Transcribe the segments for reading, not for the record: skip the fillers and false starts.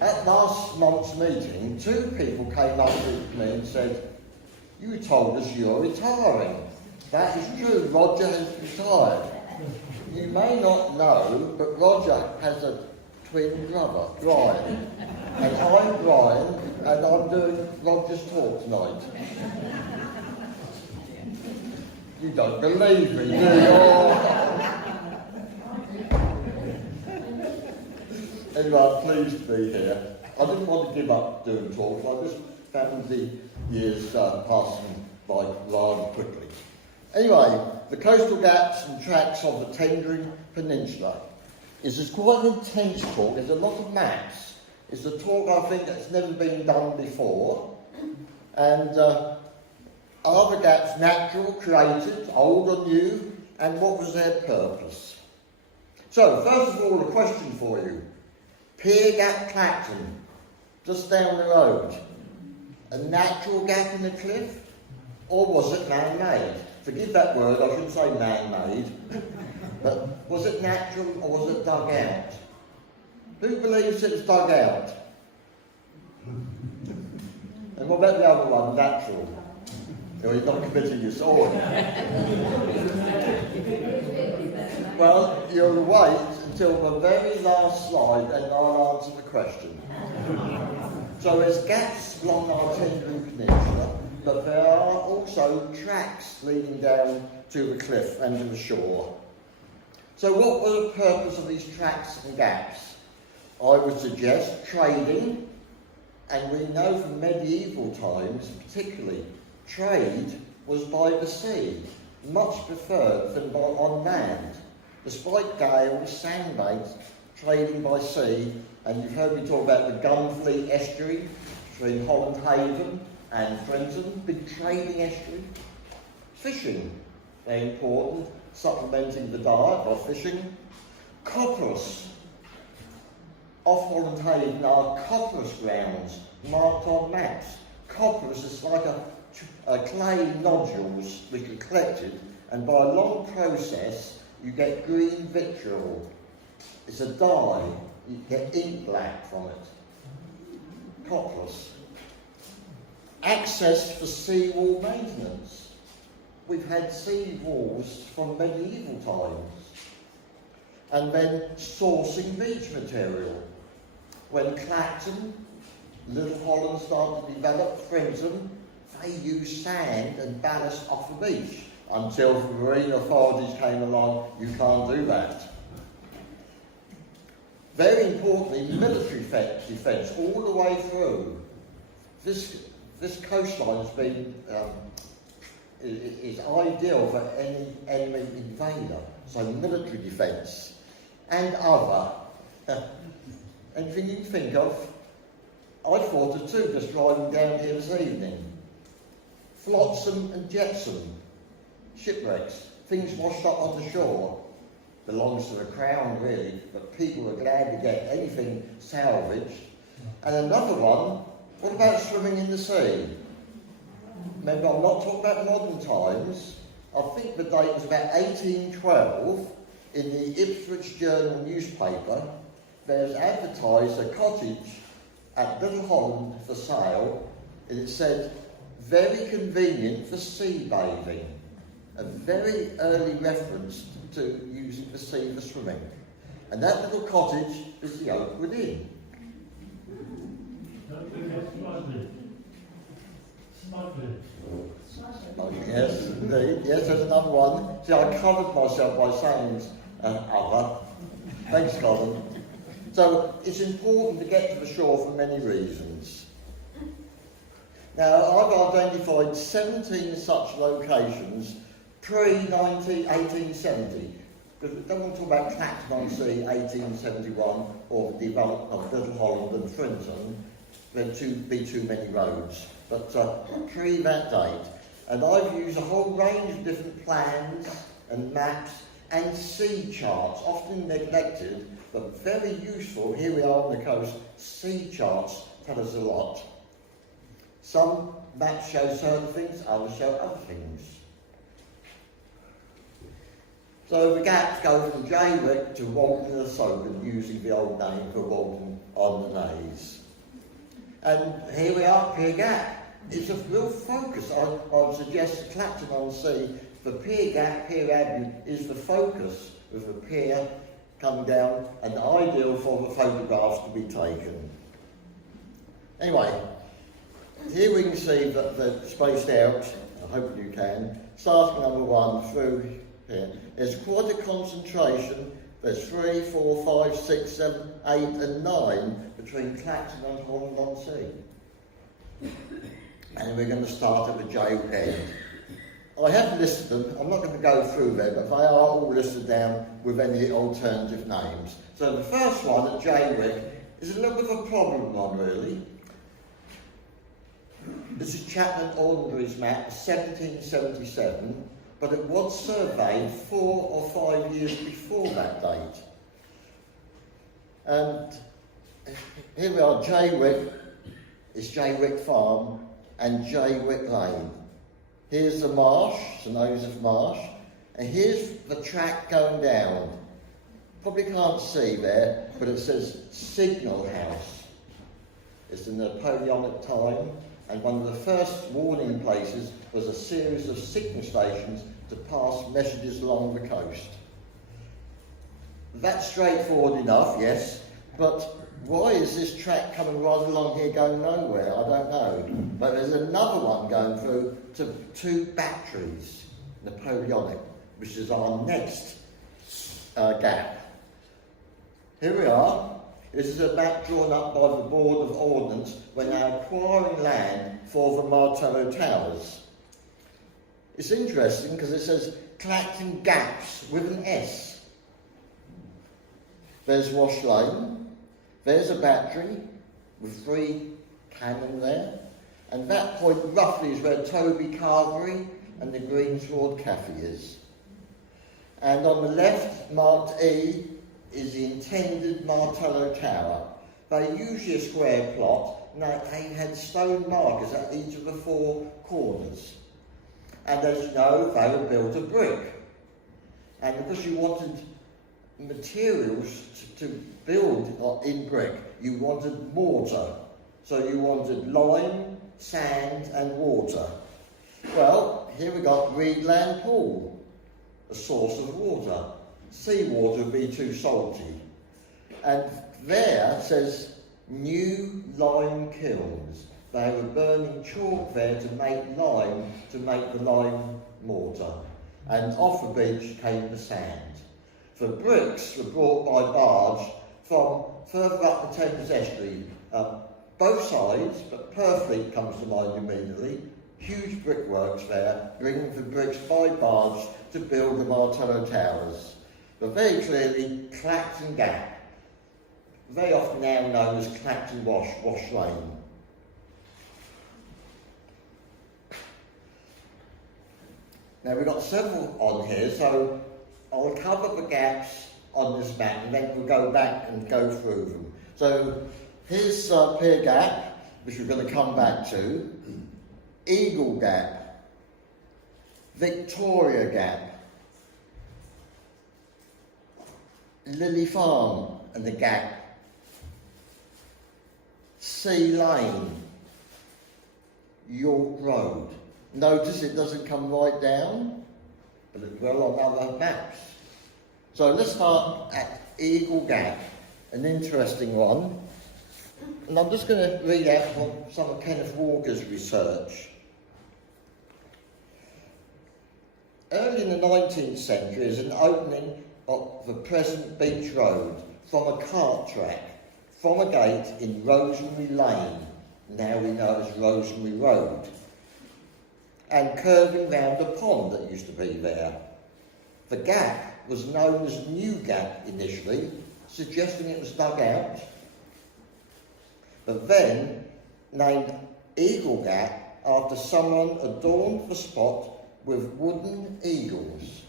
At last month's meeting, 2 people came up to me and said, "You told us you're retiring." That is true, Roger has retired. You may not know, but Roger has a twin brother, Brian. And I'm Brian, and I'm doing Roger's talk tonight. You don't believe me, do you? Anyway, I'm pleased to be here. I didn't want to give up doing talks. I just found the years passing by rather quickly. Anyway, the coastal gaps and tracks of the Tendring Peninsula is quite an intense talk. There's a lot of maps. It's a talk I think that's never been done before. And are the gaps natural, created, old or new, and what was their purpose? So, first of all, a question for you. Pier Gap Clacton, just down the road. A natural gap in the cliff? Or was it man-made? Forgive that word, I shouldn't say man-made. But was it natural or was it dug out? Who believes it was dug out? And what about the other one, natural? You're not committing your sword. Well, you'll wait until the very last slide and I'll answer the question. So there's gaps along our Tendring Peninsula, but there are also tracks leading down to the cliff and to the shore. So what were the purpose of these tracks and gaps? I would suggest trading, and we know from medieval times particularly, trade was by the sea, much preferred than on land. Despite gales, sandbanks, trading by sea, and you've heard me talk about the Gunfleet estuary between Holland Haven and Frenton, big trading estuary. Fishing, very important, supplementing the diet by fishing. Copperas, off Holland Haven are copperas grounds marked on maps. Copperas is like a clay nodules which are collected, and by a long process you get green vitriol. It's a dye, you get ink black from it. Copperas. Access for seawall maintenance. We've had sea walls from medieval times. And then sourcing beach material. When Clacton, Little Holland started to develop, Frenton, they used sand and ballast off the beach. Until the marine authorities came along, you can't do that. Very importantly, military defence all the way through. This coastline has been is ideal for any enemy invader. So military defence and other. Anything you can think of. I thought of 2 just driving down here this evening. Flotsam and jetsam. Shipwrecks, things washed up on the shore, belongs to the Crown really, but people are glad to get anything salvaged. And another one, what about swimming in the sea? Remember, I'm not talking about modern times. I think the date was about 1812. In the Ipswich Journal newspaper, there's advertised a cottage at Little Holland for sale, and it said, very convenient for sea bathing. A very early reference to using the sea for swimming. And that little cottage is the Oakwood Inn. Oh, yes, indeed. Yes, there's another one. See, I covered myself by saying other. Thanks, Colin. So it's important to get to the shore for many reasons. Now, I've identified 17 such locations pre-1870, because we don't want to talk about Clacton on Sea 1871 or the development of Little Holland and Frenton. There'd be too many roads, but pre that date. And I've used a whole range of different plans and maps and sea charts, often neglected, but very useful. Here we are on the coast. Sea charts tell us a lot. Some maps show certain things, others show other things. So the gaps go from Jaywick to Walton-on-the-Soken, using the old name for Walton on the Nave. days. And here we are, Pier Gap. It's a real focus. I would suggest Clacton on Sea for Pier Gap, Pier Avenue is the focus with the pier coming down and ideal for the photographs to be taken. Anyway, here we can see that they're spaced out, I hope you can, starting number 1 through here. There's quite a concentration. There's 3, 4, 5, 6, 7, 8 and 9 between Clacton and Holland-on-Sea. And we're going to start at the J end. I have listed them, I'm not going to go through them, but they are all listed down with any alternative names. So the first one at Jaywick is a little bit of a problem one really. This is Chapman Ordinary's map, 1777, but it was surveyed 4 or 5 years before that date. And here we are, Jaywick, it's Jaywick Farm and Jaywick Lane. Here's the marsh, St Joseph Marsh, and here's the track going down. Probably can't see there, but it says Signal House. It's in the Napoleonic time, and one of the first warning places was a series of signal stations to pass messages along the coast. That's straightforward enough, yes, but why is this track coming right along here going nowhere? I don't know. But there's another one going through to 2 batteries, Napoleonic, which is our next gap. Here we are. This is a map drawn up by the Board of Ordnance when they're acquiring land for the Martello Towers. It's interesting because it says Clacton Gaps with an S. There's Wash Lane. There's a battery with 3 cannon there, and that point roughly is where Toby Carvery and the Greensward Cafe is. And on the left, marked E, is the intended Martello Tower. They're usually a square plot, and they had stone markers at each of the 4 corners. And as you know, they were built of brick. And because you wanted materials to build in brick, you wanted mortar. So you wanted lime, sand and water. Well, here we got Reedland Pool, a source of water. Seawater would be too salty. And there says new lime kilns. They were burning chalk there to make lime, to make the lime mortar. And off the beach came the sand. The bricks were brought by barge from further up the Thames estuary. Both sides, but Purfleet comes to mind immediately. Huge brickworks there, bringing the bricks by barge to build the Martello Towers. But very clearly, Clacton Gap, very often now known as Clacton Wash Lane. Now we've got several on here, so I'll cover the gaps on this map and then we'll go back and go through them. So here's Pier Gap, which we're going to come back to, Eagle Gap, Victoria Gap, Lily Farm and the Gap, Sea Lane, York Road. Notice it doesn't come right down, but it will on other maps. So let's start at Eagle Gap, an interesting one. And I'm just going to read out from some of Kenneth Walker's research. Early in the 19th century is an opening of the present Beach Road from a cart track, from a gate in Rosemary Lane, now we know as Rosemary Road, and curving round a pond that used to be there. The gap was known as New Gap initially, suggesting it was dug out, but then named Eagle Gap after someone adorned the spot with wooden eagles.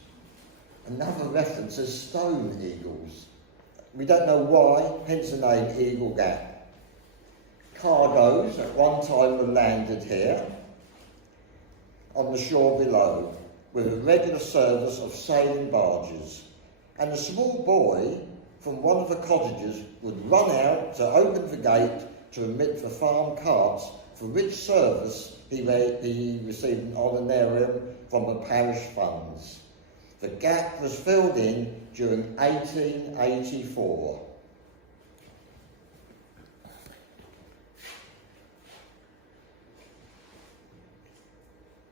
Another reference as stone eagles. We don't know why, hence the name Eagle Gap. Cargoes at one time were landed here on the shore below, with a regular service of sailing barges, and a small boy from one of the cottages would run out to open the gate to remit for farm carts, for which service he received an honorarium from the parish funds. The gap was filled in during 1884.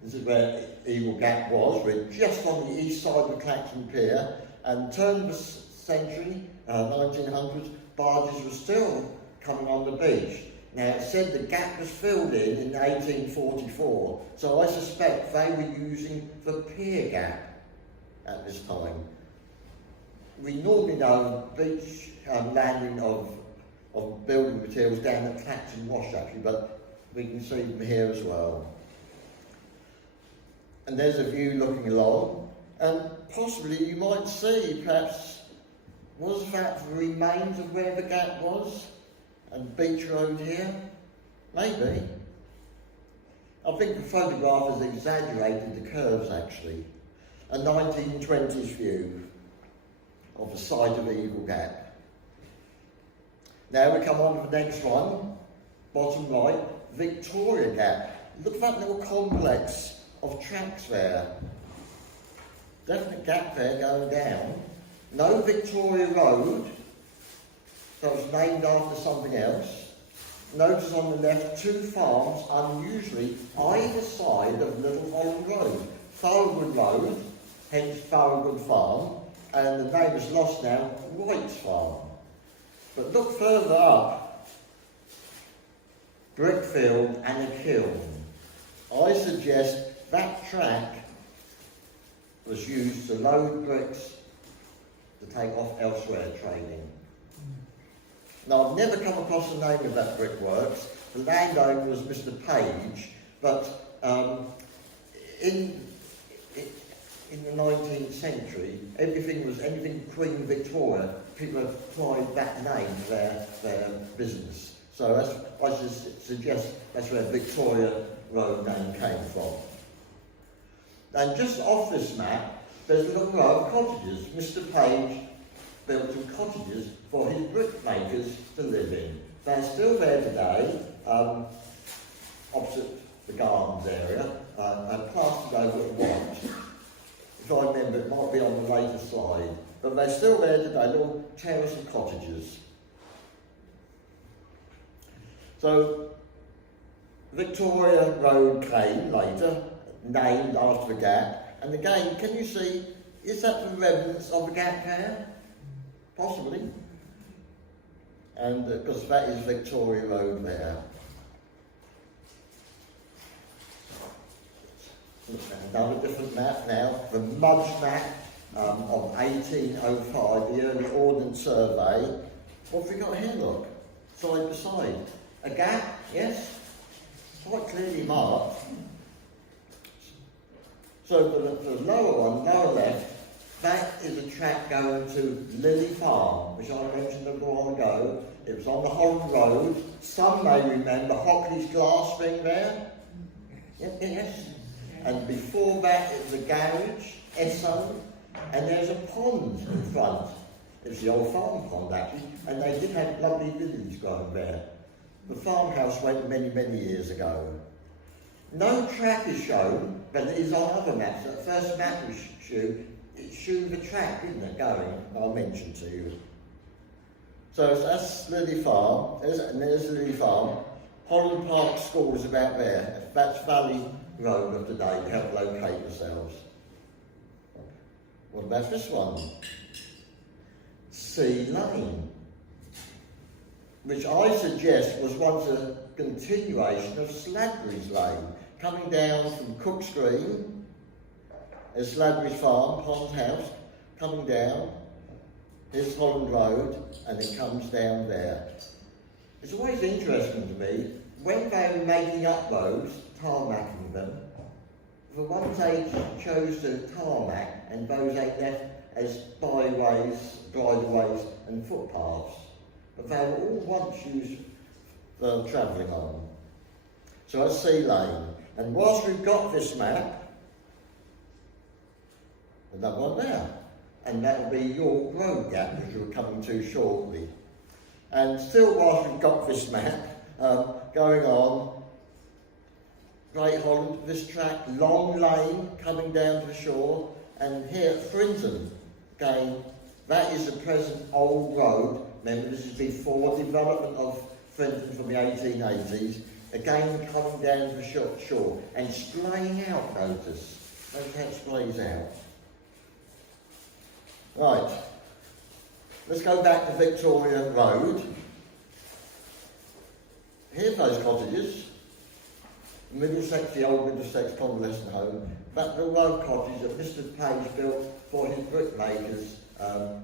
This is where Eagle Gap was. We're just on the east side of the Clacton Pier, and turn of the century, 1900s, barges were still coming on the beach. Now, it said the gap was filled in 1844, so I suspect they were using the pier gap at this time. We normally know beach landing of building materials down at Clacton Wash, actually, but we can see them here as well. And there's a view looking along, and possibly you might see, perhaps, was that the remains of where the gap was? And Beach Road here? Maybe. I think the photograph has exaggerated the curves, actually. A 1920s view of the site of Eagle Gap. Now we come on to the next one, bottom right, Victoria Gap. Look at that little complex of tracks there. Definite gap there going down. No Victoria Road, so it's named after something else. Notice on the left, two farms, unusually either side of Little Holland Road. Thorogood Road, hence Thorogood Farm, and the name is lost now, Wright's Farm. But look further up, brickfield and a kiln. I suggest that track was used to load bricks to take off elsewhere trading. Now, I've never come across the name of that brickworks. The landowner was Mr. Page, but in the 19th century, anything Queen Victoria, people applied that name to their business. So I suggest that's where Victoria Road name came from. And just off this map, there's a little row of cottages. Mr. Page built some cottages for his brickmakers to live in. They're still there today, opposite the gardens area, and plastered over with white. If I remember, it might be on the later slide. But they're still there today, little terrace and cottages. So, Victoria Road came later, named after the gap. And again, can you see, is that the remnants of the gap there? Possibly. And because that is Victoria Road there. Another different map now, the Mudge map of 1805, the early Ordnance Survey. What have we got here, look? Side by side. A gap, yes? Quite clearly marked. So the lower one, lower left, that is a track going to Lily Farm, which I mentioned a little while ago. It was on the Holland Road. Some may remember Hockley's glass being there. Yes. And before that it was a garage, Esso, and there's a pond in front. It's the old farm pond actually, and they did have lovely lilies growing there. The farmhouse went many, many years ago. No track is shown, but it is on other maps. The first map we showed the track, isn't it, going, I'll mention to you. So that's Lily Farm, there's Lily Farm. Holland Park School is about there. That's Valley Road of today, to help locate yourselves. What about this one? Sea Lane, which I suggest was once a continuation of Sladbury's Lane, coming down from Cook's Green, there's Sladbury's Farm, Pond House, coming down, here's Holland Road, and it comes down there. It's always interesting to me, when they were making up roads, tarmacking them, the ones they chose to tarmac and those they left as byways, bridleways and footpaths. But they were all once used for travelling on. So that's Sea Lane. And whilst we've got this map, another one there. And that will be York Road Gap, which we're coming to shortly. And still whilst we've got this map, going on. Great Holland, this track, long lane coming down to the shore, and here at Frinton, again, that is the present old road. Remember, this is before development of Frinton from the 1880s. Again, coming down to the shore and splaying out, notice. Notice how it splays out. Right, let's go back to Victoria Road. Here's those cottages. Middlesex, the old Middlesex convalescent home. That little road cottage that Mr. Page built for his brickmakers,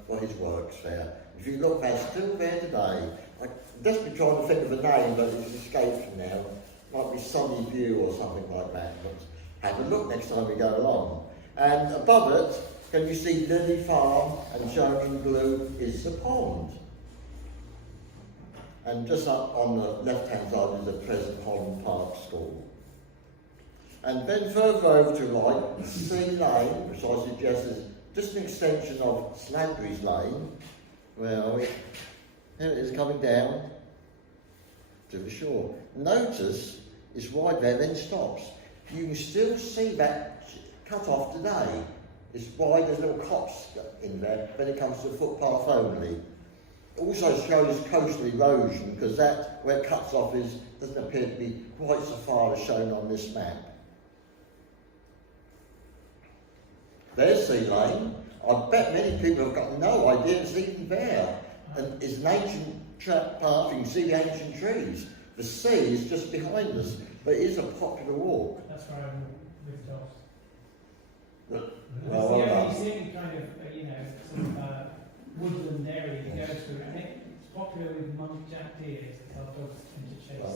for his works there. If you look, they're still there today. I'm desperately trying to think of a name, but it's escaped from now. Might be Sunny View or something like that. But have a look next time we go along. And above it, can you see Lily Farm, and shown in blue is the pond. And just up on the left-hand side is the present Holland Park School. And then further over to right, Sea Lane, which I suggest is just an extension of Sladbury's Lane. Where are we? Here it is coming down to the shore. Notice it's right there, then stops. You can still see that cut off today. It's wide, there's little cops in there when it comes to footpath only. Also shows coastal erosion, because that where it cuts off doesn't appear to be quite so far as shown on this map. There's Sea Lane. I bet many people have got no idea it's even there. And it's an ancient path, you can see the ancient trees. The sea is just behind us, but it is a popular walk. That's where I'm with Josh. Well, That's the only thing kind of, sort of woodland area to go through. I think it's popular with monk-jack deers, as our dogs tend to chase.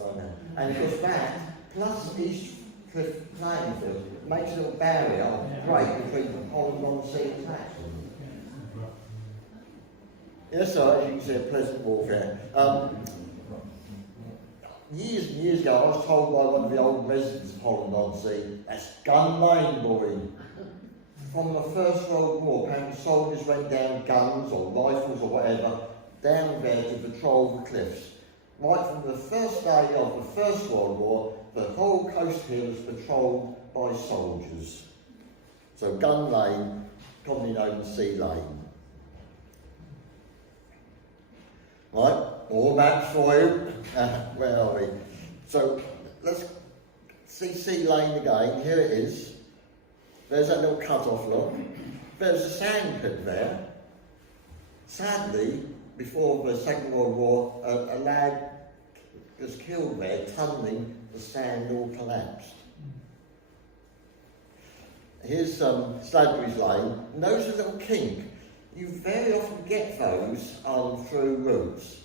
And of course that, plus East Cliff playing field, makes a little barrier break between Holland-on-Sea and Clacton. Yes, so as you can see, a pleasant walk there. Years and years ago, I was told by one of the old residents of Holland-on-Sea, that's Gun Lane, boy. From the First World War, apparently soldiers went down guns or rifles or whatever, down there to patrol the cliffs. Right from the first day of the First World War, the whole coast here was patrolled by soldiers. So Gun Lane, commonly known as Sea Lane. Right, more maps for you. Where are we? So let's see Sea Lane again. Here it is. There's that little cut-off look. There's a sand pit there. Sadly, before the Second World War, a lad was killed there, tunnelling, the sand all collapsed. Here's Sladbury's Lane. Notice a little kink. You very often get those on through routes.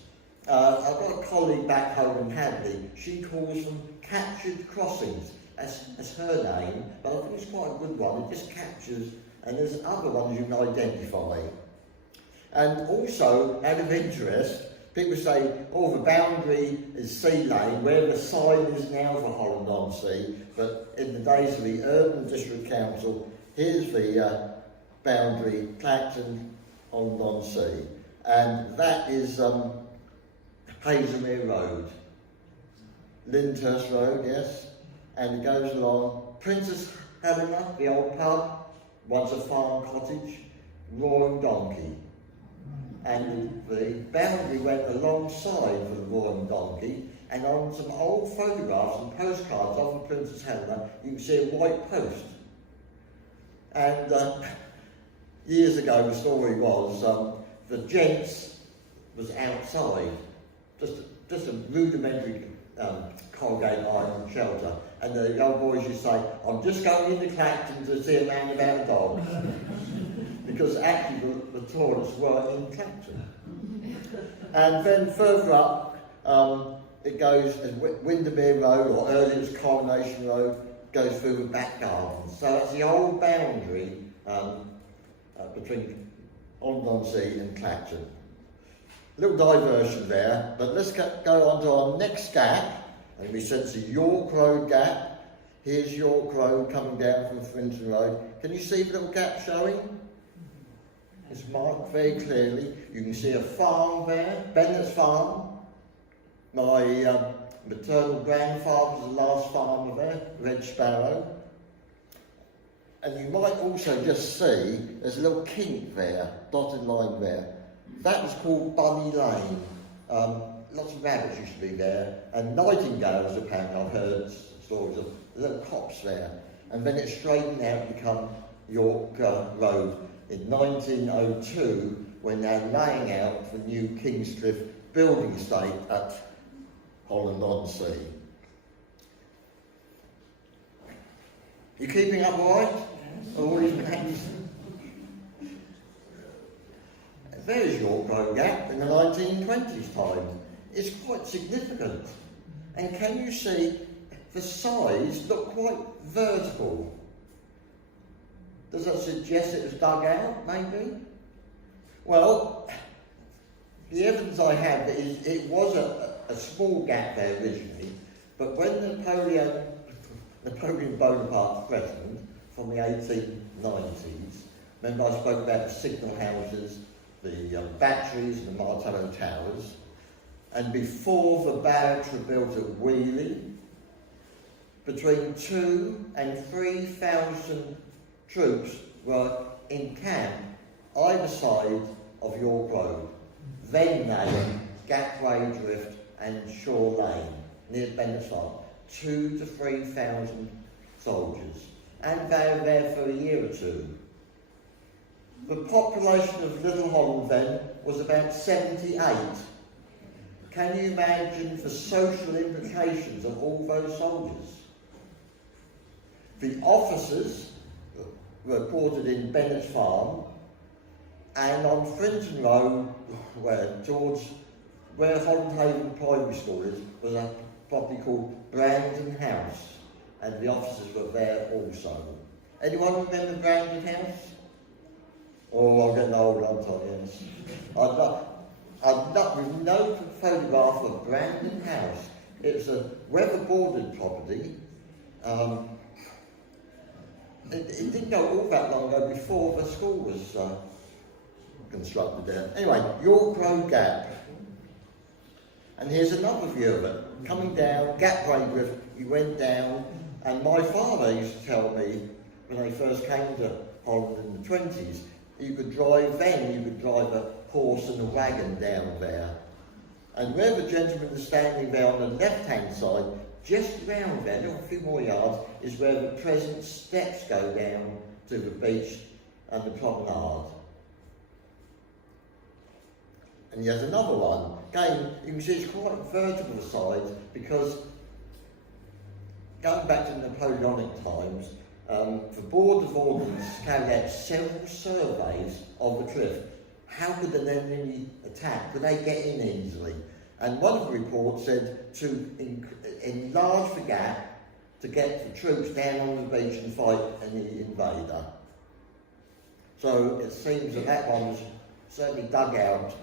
I've got a colleague back home in Hadley. She calls them captured crossings. That's her name, but I think it's quite a good one. It just captures, and there's other ones you can identify. And also, out of interest, people say, oh, the boundary is Sea Lane, where the sign is now for Holland-on-Sea, but in the days of the Urban District Council, here's the boundary, Clacton, Holland-on-Sea. And that is Hazelmere Road. Lyndhurst Road, yes. And it goes along Princess Helena, the old pub, once a farm cottage, Roaring Donkey. And the boundary went alongside for the Roaring Donkey, and on some old photographs and postcards of the Princess Helena, you can see a white post. And years ago, the story was the gents was outside, just a rudimentary corrugated iron shelter, and the old boys used to say, I'm just going into Clacton to see a man about a dog. Because actually the toilets were in Clacton. And then further up, it goes as Windermere Road, or earlier as Coronation Road, goes through the back gardens. So it's the old boundary between Holland-on-Sea and Clacton. A little diversion there, but let's go on to our next gap, and we said it's a York Road gap. Here's York Road coming down from Frinton Road. Can you see the little gap showing? It's marked very clearly. You can see a farm there, Bennett's Farm. My maternal grandfather was the last farmer there, Red Sparrow. And you might also just see there's a little kink there, dotted line there. That was called Bunny Lane. Lots of rabbits used to be there, and nightingales apparently, I've heard stories of little cops there. And then it straightened out to become York Road in 1902, when they're laying out the new Kingscliff building estate at Holland-on-Sea. You keeping up all right? All these names? There's York Road Gap in the 1920s time. It's quite significant. And can you see the size look quite vertical? Does that suggest it was dug out, maybe? Well, the evidence I have is it was a small gap there originally, but when Napoleon Bonaparte threatened from the 1890s, remember I spoke about the signal houses, the batteries and the Martello Towers, and before the barracks were built at Wheeling, between 2,000 and 3,000 troops were in camp either side of York Road, then named Gapway Drift and Shore Lane, near Bennett's Farm. 2,000 to 3,000 soldiers, and they were there for a year or two. The population of Little Holland then was about 78. Can you imagine the social implications of all those soldiers? The officers were quartered in Bennett's Farm, and on Frinton Road, where Holland Haven Primary School is, was a property called Brandon House, and the officers were there also. Anyone remember Brandon House? Oh, I'm getting old, aren't I? Yes. With no photograph of Brandon House. It was a weather-boarded property. It didn't go all that long ago before the school was constructed there. Anyway, York Road Gap. And here's another view of it. Coming down, Gapway Drift, you went down, and my father used to tell me, when I first came to Holland in the 20s, you could drive a horse and a wagon down there. And where the gentleman is standing there on the left-hand side, just round there, a few more yards, is where the present steps go down to the beach and the promenade. And yet another one. Again, you can see it's quite vertical sides because going back to Napoleonic times, the Board of Ordnance carried out several surveys of the cliff. How could an enemy attack? Could they get in easily? And one of the reports said to enlarge the gap to get the troops down on the beach and fight any invader. So it seems that one was certainly dug out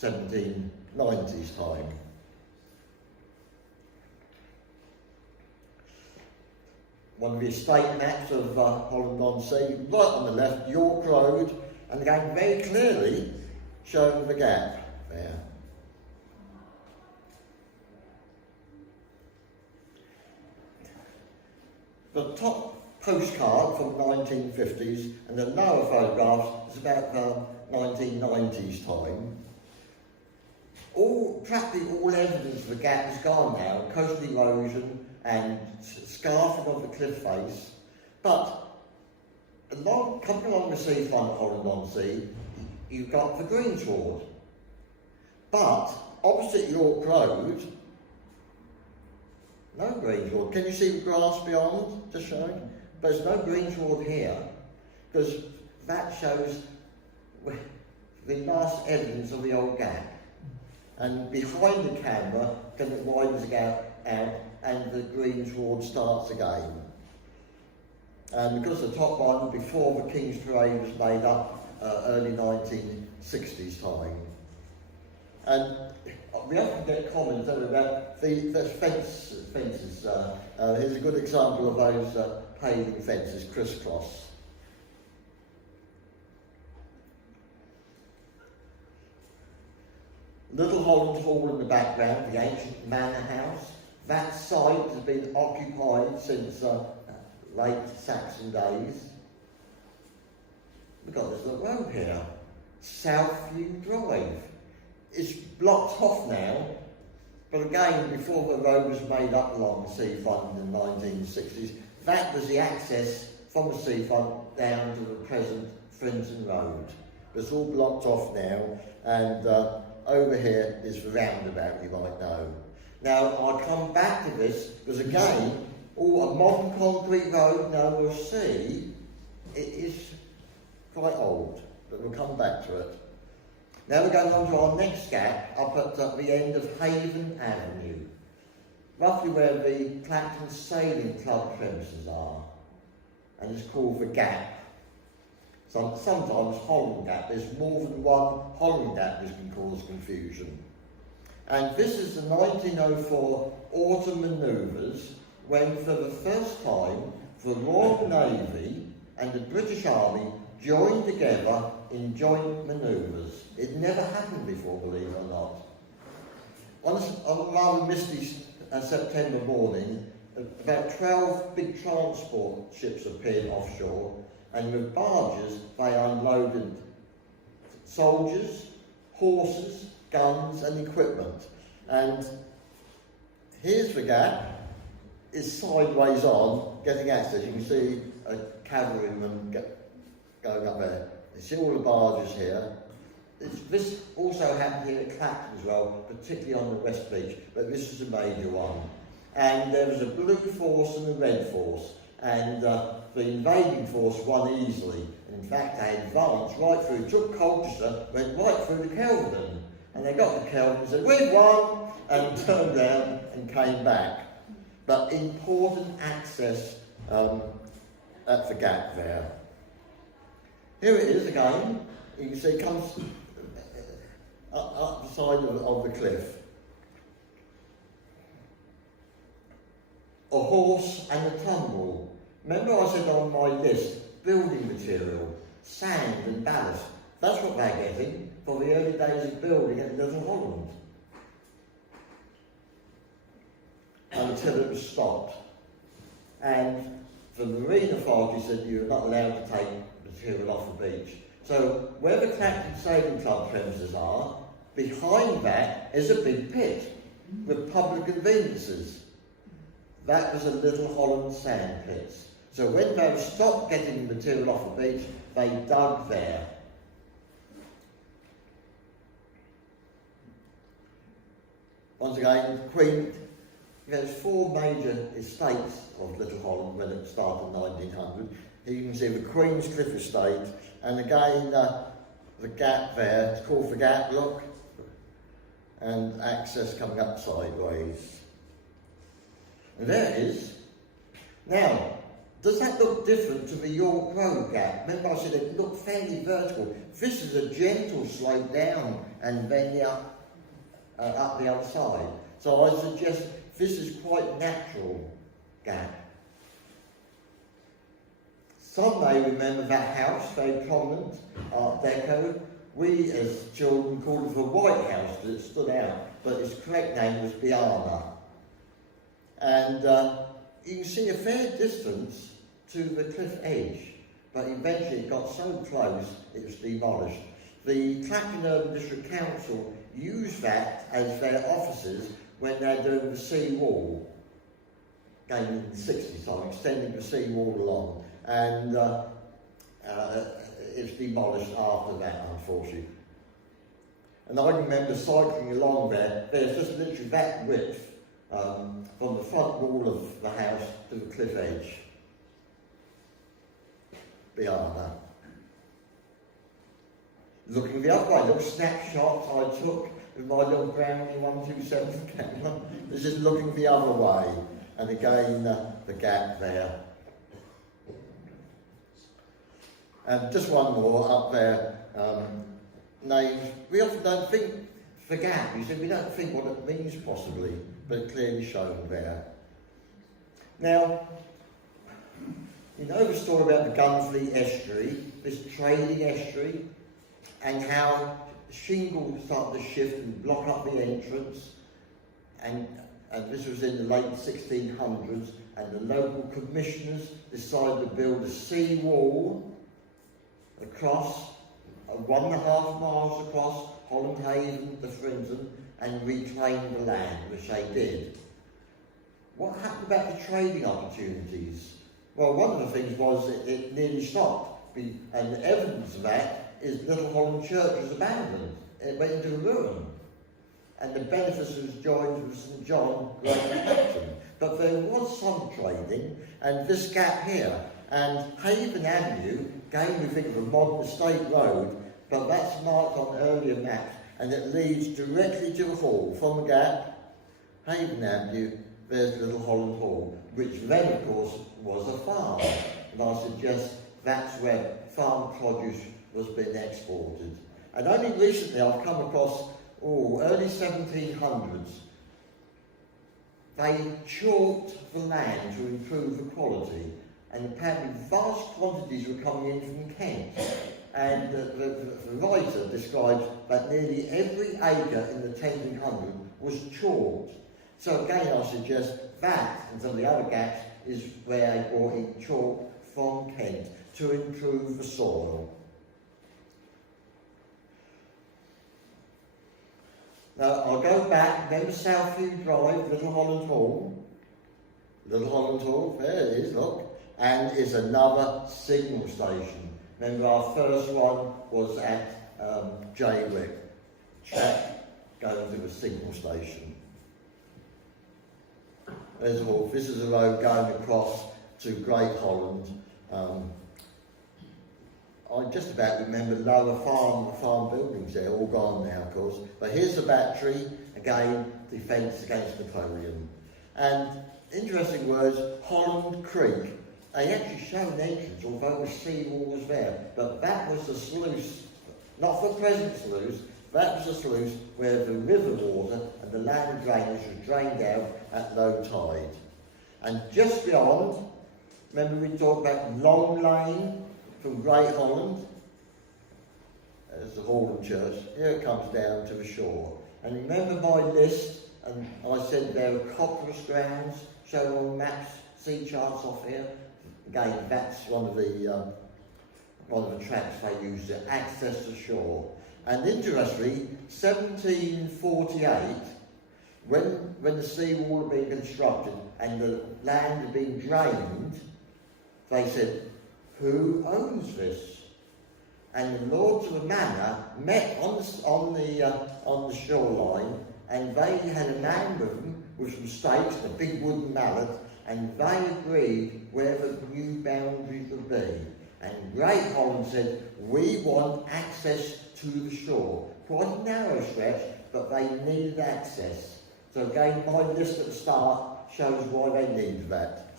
1790s time. One of the estate maps of Holland-on-Sea, right on the left, York Road, and again very clearly showing the gap there. The top postcard from the 1950s and the lower photographs is about 1990s time. Practically all evidence of the gap is gone now, coastal erosion and scarfing of the cliff face. But coming along the seafront of Holland-on-Sea, you've got the greensward. But opposite York Road, no greensward. Can you see the grass beyond, just showing? There's no greensward here, because that shows the last evidence of the old gap. And behind the camera, then it widens out and the greensward starts again. And because the top one, before the King's Parade was made up, early 1960s time. And we often get comments about the fences. Here's a good example of those paving fences, crisscross. Little Holland Hall in the background, the ancient manor house. That site has been occupied since late Saxon days. We've got this little road here, Southview Drive. It's blocked off now, but again, before the road was made up along the seafront in the 1960s, that was the access from the seafront down to the present Frinton Road. It's all blocked off now, and over here is the roundabout, you might know. Now, I'll come back to this, because again, a modern concrete road, now we'll see, it is quite old, but we'll come back to it. Now we're going on to our next gap, up at the end of Haven Avenue, roughly where the Clacton Sailing Club premises are, and it's called the Gap. Sometimes Holland Gap. There's more than one Holland Gap, which can cause confusion. And this is the 1904 autumn manoeuvres, when for the first time the Royal Navy and the British Army joined together in joint manoeuvres. It never happened before, believe it or not. On a rather misty September morning, about 12 big transport ships appeared offshore, and with barges they unloaded soldiers, horses, guns and equipment. And here's the gap. It's sideways on, getting access. You can see a cavalryman going up there. You see all the barges here. This also happened here at Clacton as well, particularly on the West Beach, but this is a major one. And there was a blue force and a red force, and the invading force won easily. In fact, they advanced right through, took Colchester, went right through to Kelvedon, and they got to Kelvedon and said, "We've won," and turned around and came back. But important access at the gap there. Here it is again. You can see it comes up the side of the cliff. A horse and a tumbrel. Remember I said on my list, building material, sand and ballast. That's what they're getting for the early days of building at Little Holland. Until it was stopped. And the Marine Authority said you're not allowed to take material off the beach. So where the Clacton Sailing Club premises are, behind that is a big pit with public conveniences. That was a Little Holland sand pits. So when they stopped getting material off the beach, they dug there. Once again, Queen, there's 4 major estates of Little Holland when it started in 1900. You can see the Queen's Cliff Estate, and again the gap there, it's called the Gap, look, and access coming up sideways. And there it is. Now, does that look different to the York Road gap? Remember I said it looked fairly vertical. This is a gentle slope down and then up the other side. So I suggest this is quite natural gap. Some may remember that house, very prominent, Art Deco. We as children called it the White House because it stood out, but its correct name was Biana. And you can see a fair distance to the cliff edge, but eventually it got so close it was demolished. The Clacton Urban District Council use that as their offices when they're doing the sea wall. Again in the 60s, so extending the sea wall along. And it's demolished after that, unfortunately. And I remember cycling along there. There's just literally that width from the front wall of the house to the cliff edge. Beyond that. Looking the other way, little snapshots I took with my little Brownie 127 camera. This is looking the other way. And again, the gap there. And just one more up there, names. We often don't think, the gap, you see, we don't think what it means possibly, but it's clearly shown there. Now, you know the story about the Gunfleet estuary, this trading estuary, and how shingle started to shift and block up the entrance, and this was in the late 1600s, and the local commissioners decided to build a sea wall across, 1.5 miles across Holland Haven to Frinton, and reclaim the land, which they did. What happened about the trading opportunities? Well, one of the things was it nearly stopped, and the evidence of that is Little Holland Church was abandoned. It went into ruin. And the benefice was joined with St John, Great Clacton. But there was some trading, and this gap here, and Haven Avenue, again we think of a modern estate road, but that's marked on earlier maps, and it leads directly to the hall. From the gap, Haven Avenue, there's Little Holland Hall, which then of course was a farm. And I suggest that's where farm produce was being exported. And only recently I've come across, early 1700s, they chalked the land to improve the quality, and apparently vast quantities were coming in from Kent. And the writer describes that nearly every acre in the Tendring Peninsula was chalked. So again, I suggest that and some of the other gaps is where they brought in chalk from Kent to improve the soil. Now I'll go back, then Southview Drive, Little Holland Hall. Little Holland Hall, there it is, look. And it's another signal station. Remember our first one was at Jaywick. Going to the signal station. There's a hall. This is a road going across to Great Holland. I just about remember lower farm buildings there, all gone now of course. But here's the battery, again, defence against Napoleon. And interesting words, Holland Creek. They actually show an entrance, although the sea wall was there. But that was the sluice, not the present sluice, that was the sluice where the river water and the land drainage was drained out at low tide. And just beyond, remember we talked about Long Lane from Great Holland? There's the Hall Church. Here it comes down to the shore. And remember my list, and I said there are copperous grounds shown on maps, sea charts off here. Again, that's one of the tracks they use to access the shore. And interestingly, 1748, when the seawall had been constructed and the land had been drained, they said, who owns this? And the lords of the manor met on the shoreline, and they had a man with them with some stakes and a big wooden mallet, and they agreed where the new boundary would be. And Great Holland said, we want access to the shore. Quite a narrow stretch, but they needed access. So again, my list at the start shows why they needed that.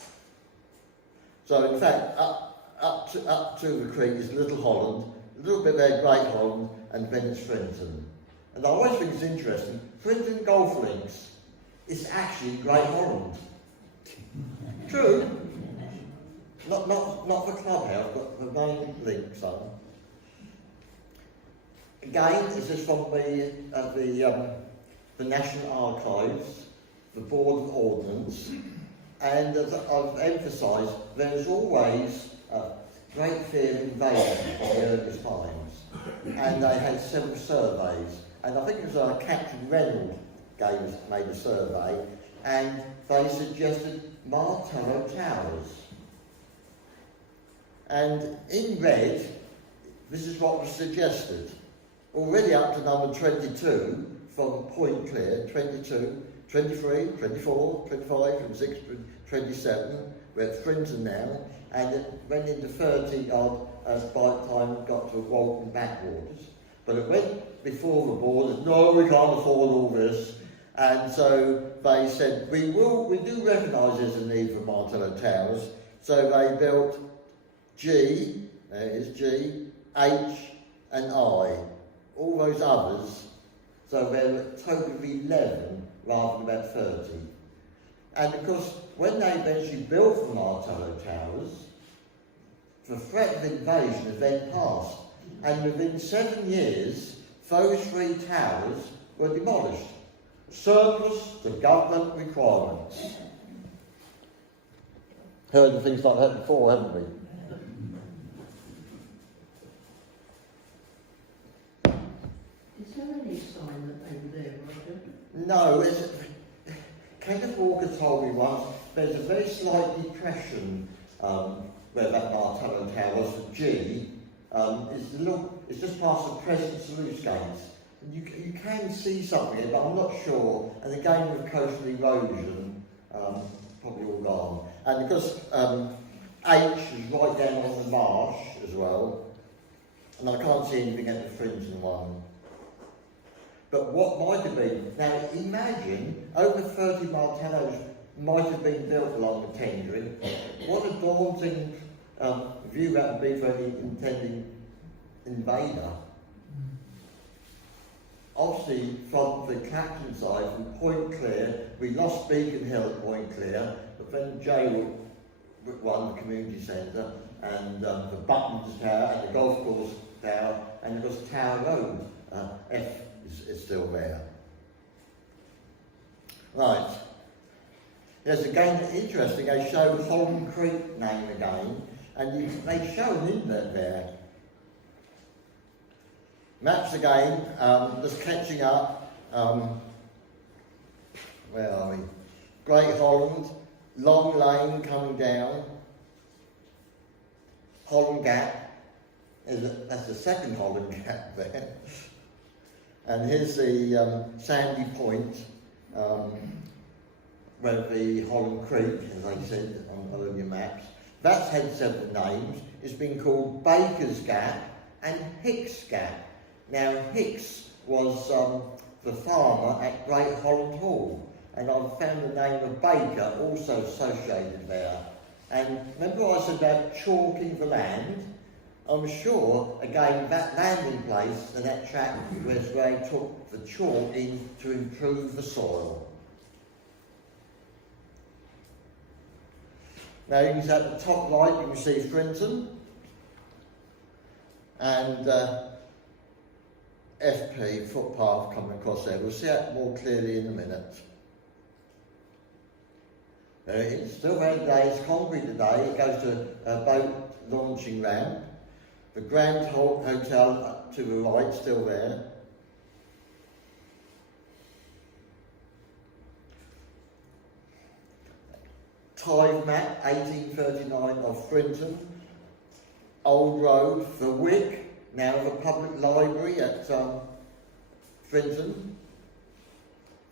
So in fact, up to the creek is Little Holland, a little bit there Great Holland, and then it's Frinton. And I always think it's interesting, Frinton Golf Links is actually Great Holland. True. Not the clubhouse, but the main links are. Again, this is from the National Archives, the Board of Ordnance, and as I've emphasised, there's always great fear of invasion from the earliest times, and they had several surveys, and I think it was Captain Reynolds made a survey, and they suggested Martello Towers. And in red, this is what was suggested. Already up to number 22, from Point Clear, 22, 23, 24, 25, 26, 27, we're at Frinton now, and it went into 30 odd by the time it got to Walton backwaters. But it went before the board, no, we can't afford all this, and so they said, we do recognise there's a need for Martello Towers, so they built G, there it is G, H and I, all those others, so there were a total of 11 rather than about 30. And of course, when they eventually built the Martello Towers, the threat of invasion had then passed, and within 7 years, those 3 towers were demolished. Surplus to government requirements. Heard of things like that before, haven't we? Is there any sign that they were there, Roger? No, Kenneth Walker told me once there's a very slight depression where that Martello Tower was, the G. It's just past the present sluice gates. And you can see something here, but I'm not sure. And again with coastal erosion, probably all gone. And because H is right down on the marsh as well, and I can't see anything at the Frinton one. But what might have been, now imagine, over 30 Martellos might have been built along the Tendring. What a daunting view that would be for any intending invader. Obviously, from the Clacton side, from Point Clear, we lost Beacon Hill at Point Clear, but then Jail won the community centre, and the Buttons Tower, and the Golf Course Tower, and of course Tower Road, F is still there. Right. Yes, again, interesting, they show Holland Creek name again, and they show an inlet there. Maps again, just catching up. Where are we? Great Holland, Long Lane coming down. Holland Gap, that's the second Holland Gap there. And here's the Sandy Point, where the Holland Creek, as I said on your maps. That's had several names. It's been called Baker's Gap and Hicks Gap. Now, Hicks was the farmer at Great Holland Hall, and I've found the name of Baker also associated there. And remember I said about chalking the land? I'm sure, again, that landing place and that track was where they took the chalk in to improve the soil. Now you can see at the top right, you can see Frinton and FP, footpath coming across there. We'll see that more clearly in a minute. It's still very today, it's concrete today. It goes to a boat launching ramp. The Grand Hotel to the right, still there. Tithe map, 1839 of Frinton. Old Road, the Wick, now the public library at Frinton.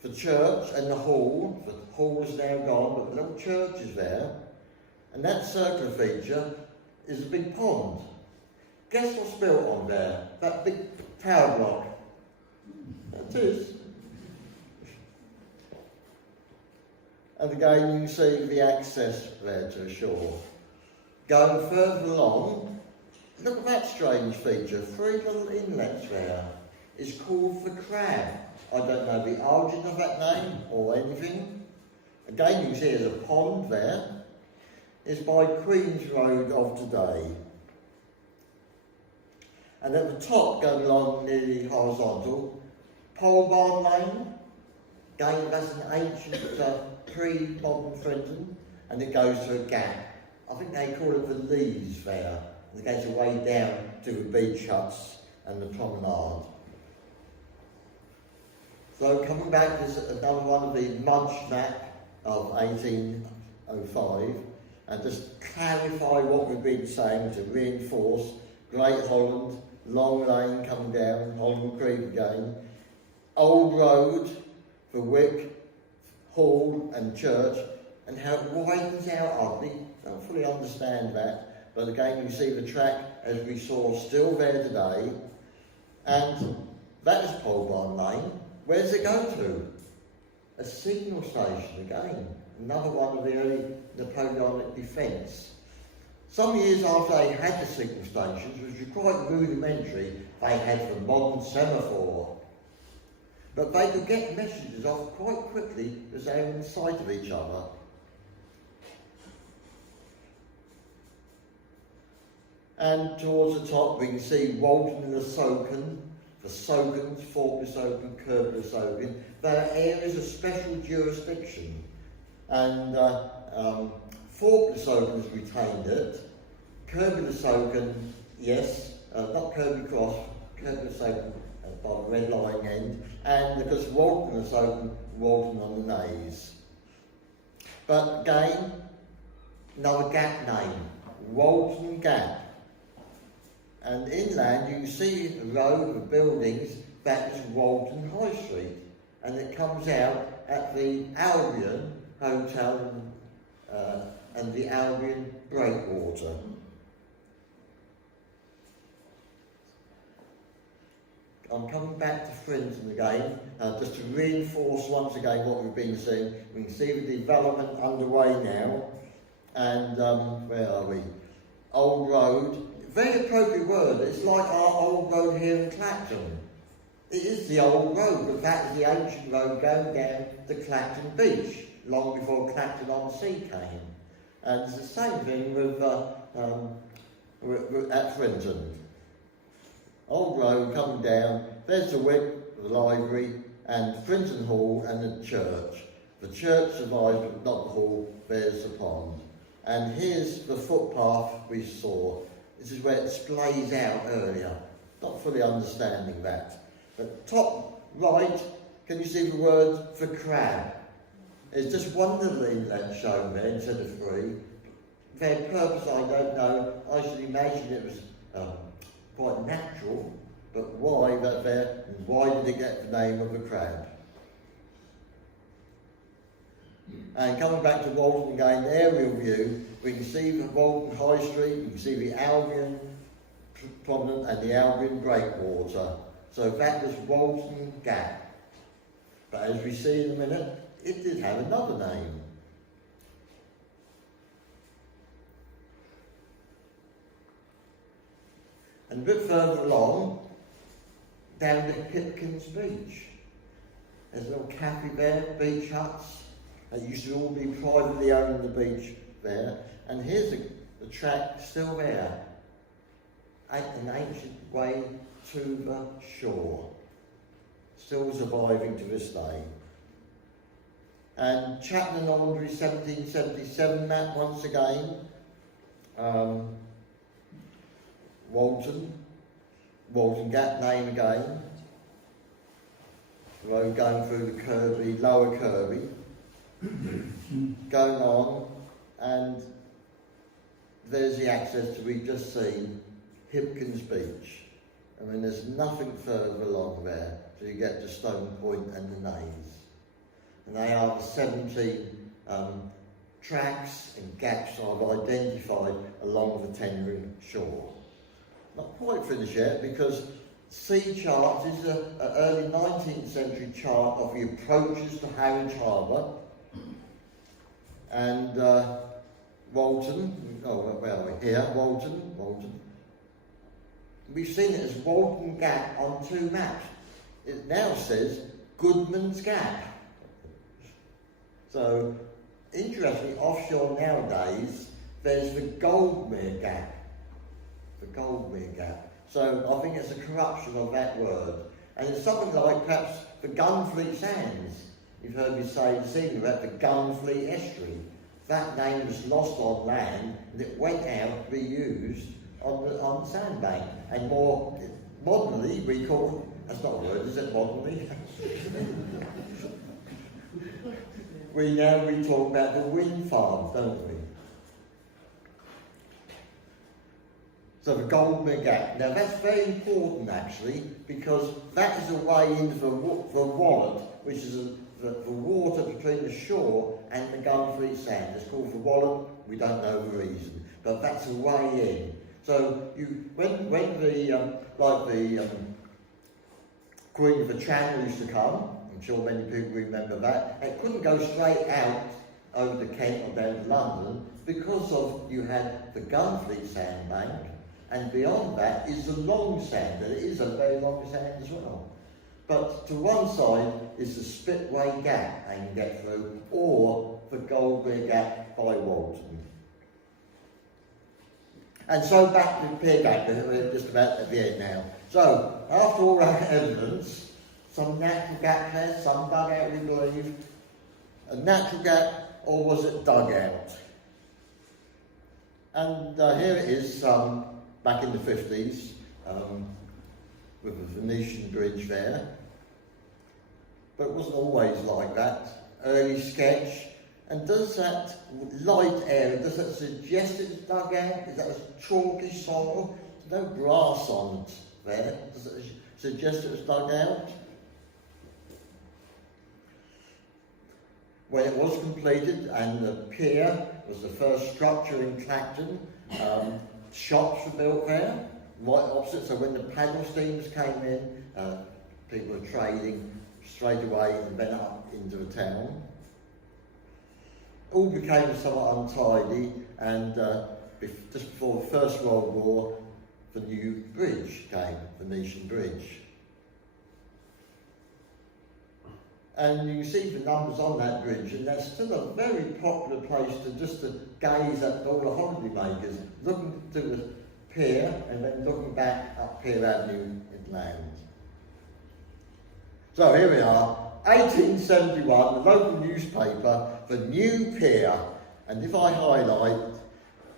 The church and the hall. The hall is now gone, but the little church is there. And that circular feature is a big pond. Guess what's built on there? That big tower block. That is. And again, you can see the access there to the shore. Going further along, look at that strange feature. 3 little inlets there. It's called the Crab. I don't know the origin of that name or anything. Again, you can see there's a pond there. It's by Queen's Road of today. And at the top, going along nearly horizontal, Pole Barn Lane. Again, that's an ancient pre-modern Frinton, and it goes to a gap. I think they call it the Lees there. And it goes away down to the beach huts and the promenade. So coming back, there's another one of the Munch map of 1805, and just clarify what we've been saying to reinforce Great Holland, Long Lane coming down, Holland Creek again, Old Road, the Wick, Hall and Church, and how it widens out oddly. I don't fully understand that, but again you see the track, as we saw, still there today, and that is Pole Barn Lane. Where does it go to? A signal station again, another one of the early Napoleonic defence. Some years after they had the signal stations, which were quite rudimentary, they had the modern semaphore. But they could get messages off quite quickly as they were in sight of each other. And towards the top we can see Walton and the Soken, the Sogans, Forkless Open, Kerberless Open, they are areas of special jurisdiction. And Forkless Open has retained it. Kerberless Open, yes, not Kirby Cross, Kerberless Open by the red line end, and because Waltonless Open, Walton on the Naze. But again, another gap name, Walton Gap. And inland you can see a row of buildings that is Walton High Street, and it comes out at the Albion Hotel and the Albion Breakwater. I'm coming back to Frinton again, just to reinforce once again what we've been seeing. We can see the development underway now, and where are we? Old Road, very appropriate word. It's like our old road here in Clacton. It is the old road, but that is the ancient road going down to Clacton Beach, long before Clacton on Sea came. And it's the same thing with at Frinton. Old road coming down, there's the Whip, the library, and Frinton Hall and the church. The church survives, but not the hall, there's the pond. And here's the footpath we saw. This is where it splays out earlier, not fully understanding that. But top right, can you see the word for crab? There's just one little inlet shown there instead of three. Their purpose, I don't know. I should imagine it was quite natural, but why that there, and why did it get the name of a crab? And coming back to Walton again, aerial view, we can see the Walton High Street, we can see the Albion Promenade and the Albion Breakwater. So that was Walton Gap. But as we see in a minute, it did have another name. And a bit further along, down to Hipkins Beach. There's a little cafe there, beach huts. They used to all be privately owned, the beach there. And here's the track still there. An ancient way to the shore. Still surviving to this day. And Chapman Laundry 1777 map once again. Walton Gap name again. The road going through the Kirby, lower Kirby. Going on, and there's the access to, we've just seen, Hipkins Beach. I mean, there's nothing further along there till you get to Stone Point and the Naze. And they are the 17 tracks and gaps I've identified along the Tendring shore. Not quite finished yet, because sea charts is an early 19th century chart of the approaches to Harwich Harbour. And Walton, where are we? Here, Walton. We've seen it as Walton Gap on two maps. It now says Goodman's Gap. So, interestingly, offshore nowadays, there's the Goldmere Gap. The Goldmere Gap. So, I think it's a corruption of that word. And it's something like perhaps the Gunfleet Sands. You've heard me say this evening about the Gunfleet Estuary. That name was lost on land and it went out to be used on the sandbank. And more modernly, we call it, that's not a word, is it, modernly? we talk about the wind farms, don't we? So the Goldmere Gap. Now that's very important actually, because that is a way into the Wallet, which is the water between the shore and the Gunfleet Sand. It's called the Wallet, we don't know the reason, but that's a way in. So when the Queen of the Channel used to come, I'm sure many people remember that, it couldn't go straight out over to Kent or down to London because of you had the Gunfleet Sandbank, and beyond that is the long sand, and it is a very long sand as well. But to one side is the Spitway Gap they can get through, or the Goldmere Gap by Walton. And so back to Pier Gap, we're just about at the end now. So, after all that evidence, some natural gap there, some dug out, we believe. A natural gap, or was it dug out? And here it is, back in the 50s, with a Venetian bridge there. But it wasn't always like that. Early sketch. And does that light area, does that suggest it's dug out? Is that a chalky soil? There's no grass on it there. Does it suggest it was dug out? When it was completed, and the pier was the first structure in Clacton, shops were built there, right opposite, so when the paddle steamers came in, people were trading straight away and then up into the town. All became somewhat untidy, and just before the First World War, the new bridge came, Venetian Bridge. And you can see the numbers on that bridge, and that's still a very popular place to gaze at all the holidaymakers, looking to the pier and then looking back up Pier Avenue inland. So here we are, 1871, the local newspaper, the new pier, and if I highlight,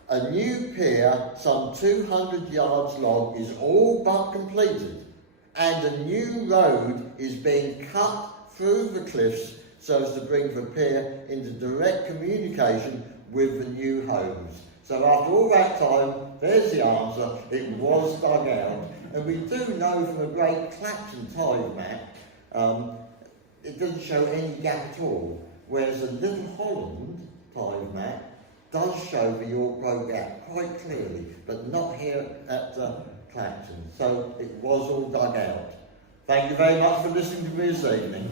a new pier some 200 yards long is all but completed, and a new road is being cut through the cliffs so as to bring the pier into direct communication with the new homes. So after all that time, there's the answer, it was dug out. And we do know from a great Clacton tide map, it doesn't show any gap at all, whereas the Little Holland tide map does show the York Road gap quite clearly, but not here at Clacton. So it was all dug out. Thank you very much for listening to me this evening.